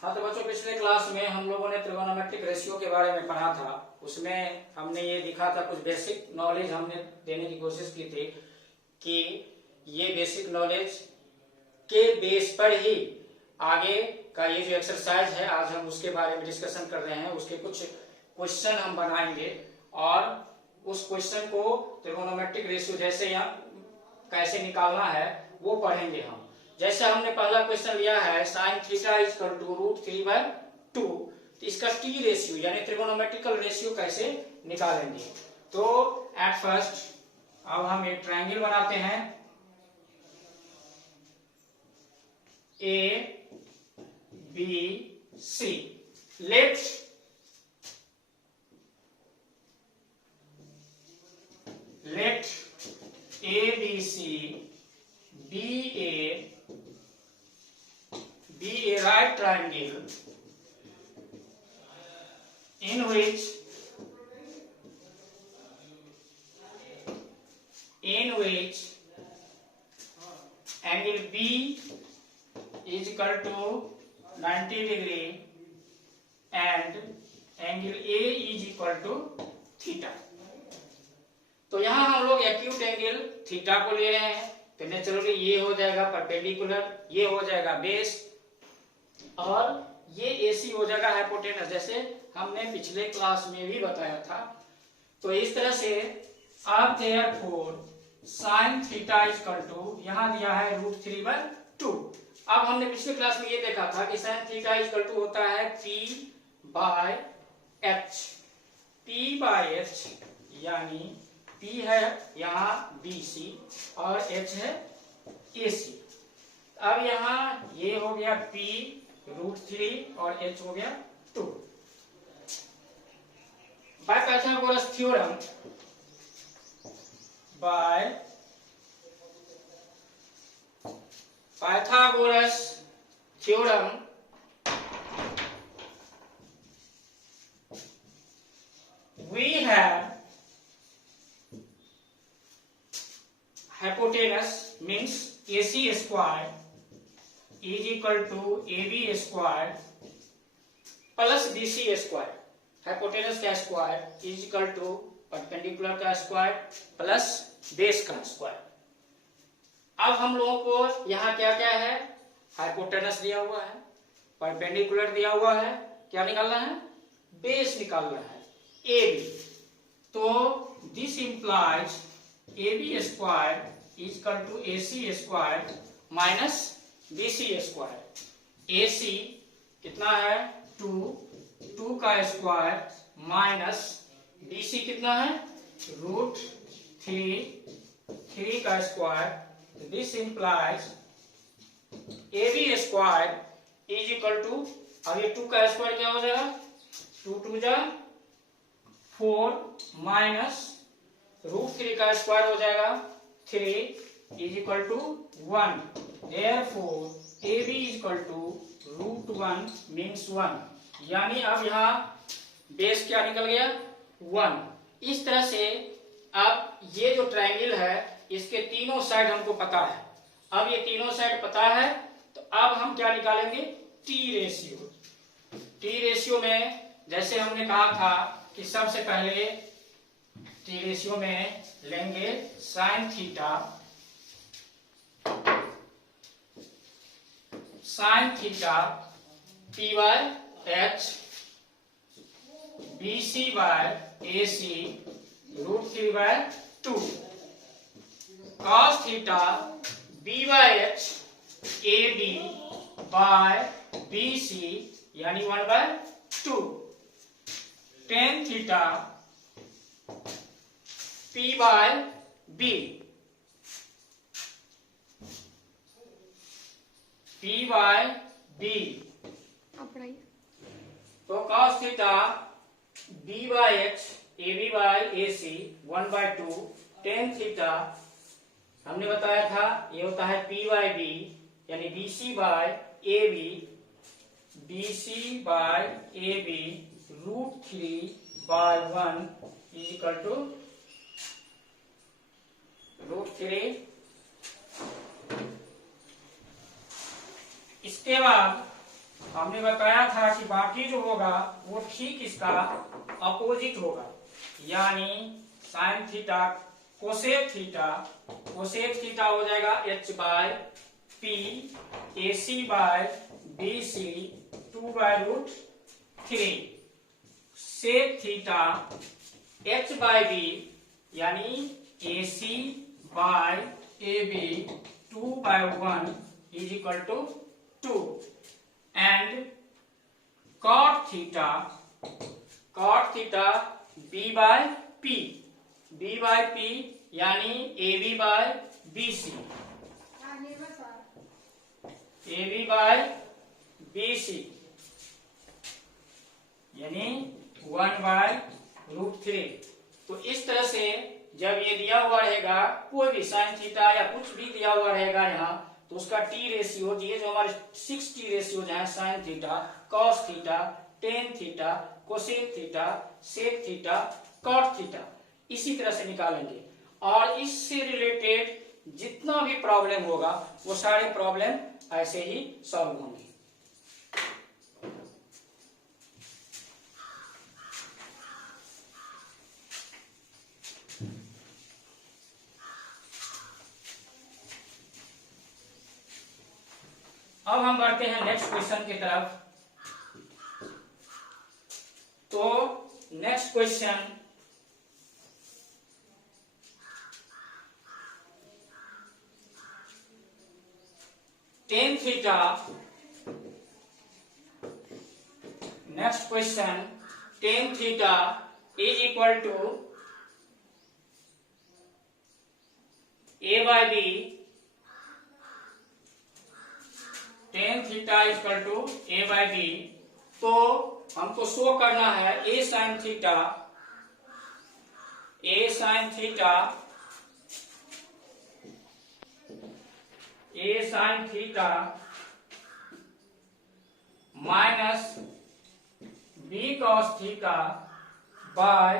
हाँ तो बच्चों, पिछले क्लास में हम लोगों ने ट्रिगोनोमेट्रिक रेशियो के बारे में पढ़ा था। उसमें हमने ये दिखा था, कुछ बेसिक नॉलेज हमने देने की कोशिश की थी कि ये बेसिक नॉलेज के बेस पर ही आगे का ये जो एक्सरसाइज है आज हम उसके बारे में डिस्कशन कर रहे हैं। उसके कुछ क्वेश्चन हम बनाएंगे और उस क्वेश्चन को ट्रिगोनोमेट्रिक रेशियो जैसे यहाँ कैसे निकालना है वो पढ़ेंगे हम। जैसे हमने पहला क्वेश्चन लिया है sine theta is equal to √3/2, तो इसका टी रेशियो यानी ट्रिगोनोमेट्रिकल रेशियो कैसे निकालेंगे। तो एट फर्स्ट अब हम एक ट्रायंगल बनाते हैं ABC। Let ABC be a right triangle in which angle B is equal to 90 degree and angle A is equal to theta। तो यहाँ हम लोग एक्यूट एंगल थीटा को ले रहे हैं, तो नेचुरली ये हो जाएगा परपेंडिकुलर, ये हो जाएगा बेस और ये एसी हो जाएगा हाइपोटेनस, जैसे हमने पिछले क्लास में भी बताया था। तो इस तरह से अब therefore sine theta is equal to, यहाँ दिया है √3/2। अब हमने पिछले क्लास में ये देखा था कि sine theta is equal to होता है P/H। P/H यानी P है यहाँ BC और H है AC। अब यहाँ ये हो गया P √3 और H हो गया 2। By Pythagoras theorem, we have hypotenuse means AC square is equal to AB square plus BC square। hypotenuse का square is equal to perpendicular का स्क्वायर प्लस बेस का स्क्वायर। अब हम लोगों को यहाँ क्या क्या है, हाइपोटेनस दिया हुआ है, परपेंडिकुलर दिया हुआ है, क्या निकालना है, बेस निकालना है AB। तो this implies AB square is equal to AC square minus BC square. AC कितना है 2 का स्क्वायर माइनस BC कितना है √3 का square. This implies AB square is equal to, अब ये 2 का स्क्वायर क्या हो जाएगा, 2 2 जा 4 माइनस √3 का स्क्वायर हो जाएगा 3 is equal to 1। Therefore AB is equal to √1 means 1, यानी अब यहाँ बेस क्या निकल गया 1। इस तरह से अब ये जो ट्रायंगल है इसके तीनों साइड हमको पता है। अब ये तीनों साइड पता है तो अब हम क्या निकालेंगे, टी रेशियो। टी रेशियो में जैसे हमने कहा था कि सबसे पहले टी रेशियो में लेंगे sine theta P/H BC/AC √3/2 cos theta B/H AB/BC यानी 1/2 tan थीटा P/B तो cos theta B/H AB/AC 1/2 tan theta हमने बताया था ये होता है P/B यानी BC/AB √3/1 इज इक्वल टू √3। इसके बाद हमने बताया था कि बाकी जो होगा वो ठीक इसका अपोजिट होगा, यानी साइन थीटा कोसेक थीटा हो जाएगा h by p AC by BC 2/√3, sec theta h by b यानी AC बाय AB 2/1 is equal to 2, and cot theta b by p यानी AB बाय BC यानी 1/√3। तो इस तरह से जब ये दिया हुआ रहेगा, कोई भी साइन थीटा या कुछ भी दिया हुआ रहेगा यहाँ, तो उसका टी रेशियो, ये जो हमारे 6 टी रेशियो है, sine theta, cos theta, tan theta, cosec theta, sec theta, cot theta, इसी तरह से निकालेंगे। और इससे रिलेटेड जितना भी प्रॉब्लम होगा वो सारे प्रॉब्लम ऐसे ही सॉल्व होंगे। अब हम बढ़ते हैं नेक्स्ट क्वेश्चन की तरफ। तो next question, tan theta, next question, tan theta is equal to a by b, tan theta is equal to a by b। तो हमको शो करना है a sine theta minus b cos theta by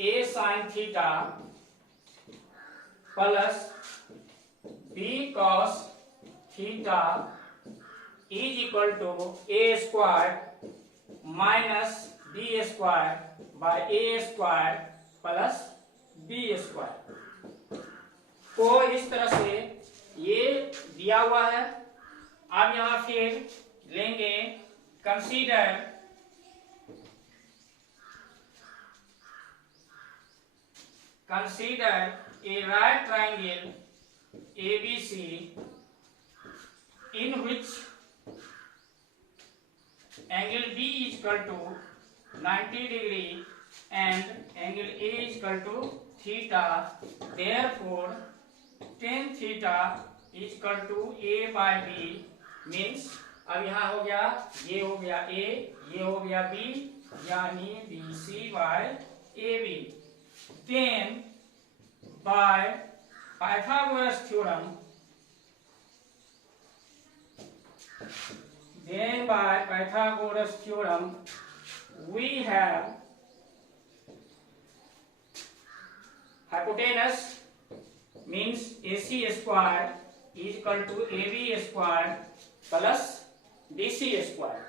a sine theta plus b cos theta is equal to a square minus b square by a square plus b square. तो इस तरह से ये दिया हुआ है। अब यहां फिर लेंगे consider a right triangle ABC in which angle B is equal to 90 degree and angle A is equal to theta. Therefore, tan theta is equal to A by B means, अब यहाँ हो गया, ये हो गया A, ये हो गया B, यानी BC by AB। Then by Pythagoras theorem, we have hypotenuse means AC square is equal to AB square plus BC square,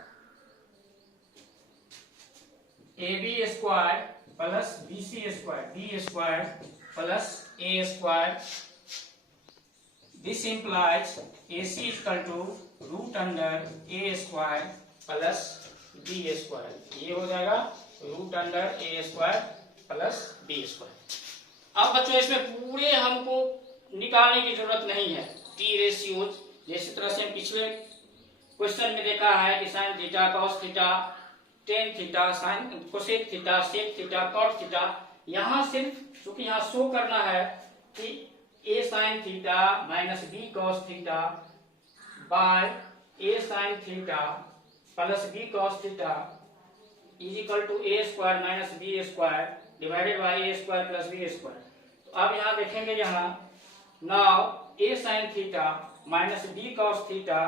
AB square plus BC square, B square plus A square. This implies AC is equal to root under A square plus B square. ये हो जाएगा root under A square plus B square। अब बच्चों इसमें पूरे हमको निकालने की जरूरत नहीं है। टी रेशियोज जैसी तरह से हम पिछले क्वेश्चन में देखा है कि sine theta, cos theta, tan theta, sine cosec theta, sec theta, cot theta, यहाँ सिर्फ क्योंकि यहाँ शो करना है कि a sine theta minus b cos theta by a sine theta plus b cos theta is equal to a square minus b square divided by a square plus b square. तो अब यहाँ देखेंगे, यहाँ now a sine theta minus b cos theta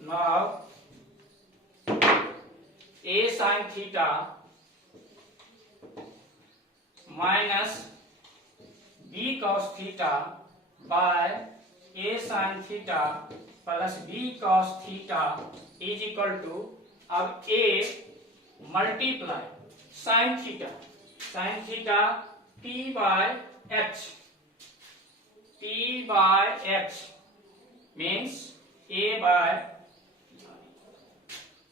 now a sine theta minus b cos theta by A sine theta plus B cos theta is equal to, अब A multiply sine theta P by H means A by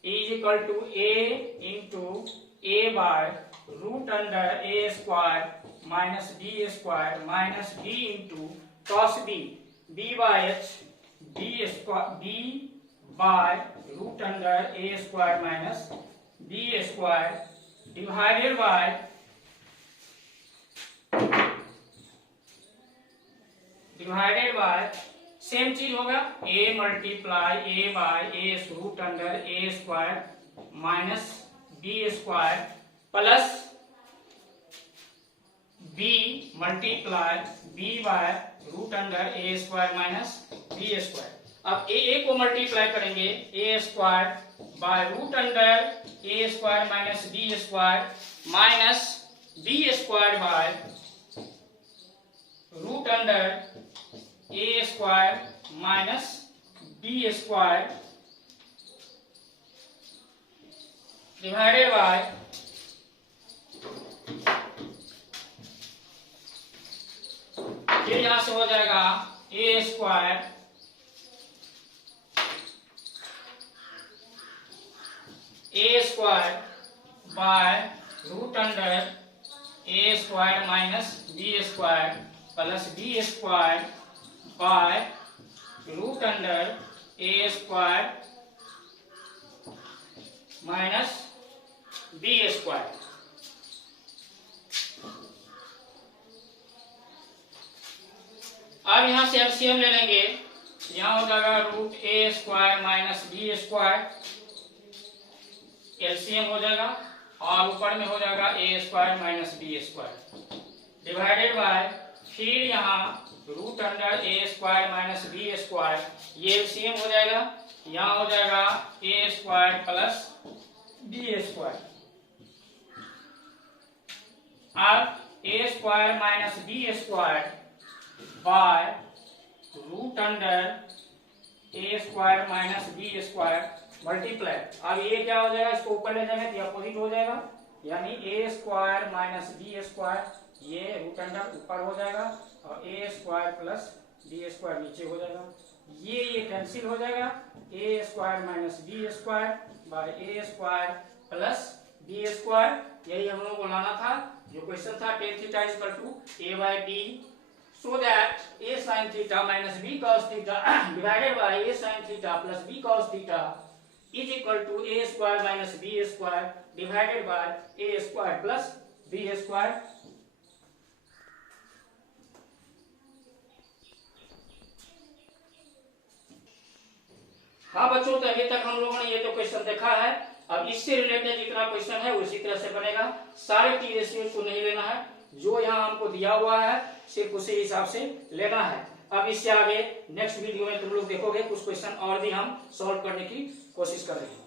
is equal to A into A by root under A square minus B square minus B into cos B by H B by root under A square minus B square divided by same चीज होगा A multiply A by A root under A square minus B square plus B multiply B by root under A square minus B square. अब A को multiply करेंगे A square by root under A square minus B square minus B square by root under A square minus B square divided by फिर यहां से हो जाएगा A square by root under A square minus B square plus B square by root under A square minus B square. अब यहां से LCM ले लेंगे, यहां हो जाएगा root A square minus B square, LCM हो जाएगा, और ऊपर में हो जाएगा A square minus B square divided by फिर यहाँ root under A square minus B square, ये एलसीएम हो जाएगा, यहाँ हो जाएगा A square plus B square. अब A square minus B square by root under A square minus B square multiply, अब ये क्या हो जाएगा, इसको ऊपर ले जाएंगे तो अपोजिट हो जाएगा, यानी A square minus B square, ये रूट अंडर ऊपर हो जाएगा और A square plus B square नीचे हो जाएगा, ये कैंसिल हो जाएगा, A square minus B square by A square plus B square, यही हम लोग को लाना था, जो क्वेश्चन था tan theta is equal to a by b, so that a sin theta minus b cos theta divided by a sin theta plus b cos theta is equal to a square minus b square divided by a square plus b square। हाँ बच्चों, तो अभी तक हम लोगों ने ये जो क्वेश्चन देखा है, अब इससे रिलेटेड जितना क्वेश्चन है उसी तरह से बनेगा, सारे टी रेशियो को नहीं लेना है, जो यहाँ हमको दिया हुआ है सिर्फ उसी हिसाब से लेना है। अब इससे आगे नेक्स्ट वीडियो में तुम लोग देखोगे कुछ क्वेश्चन और भी हम सॉल्व करने की कोशिश करेंगे।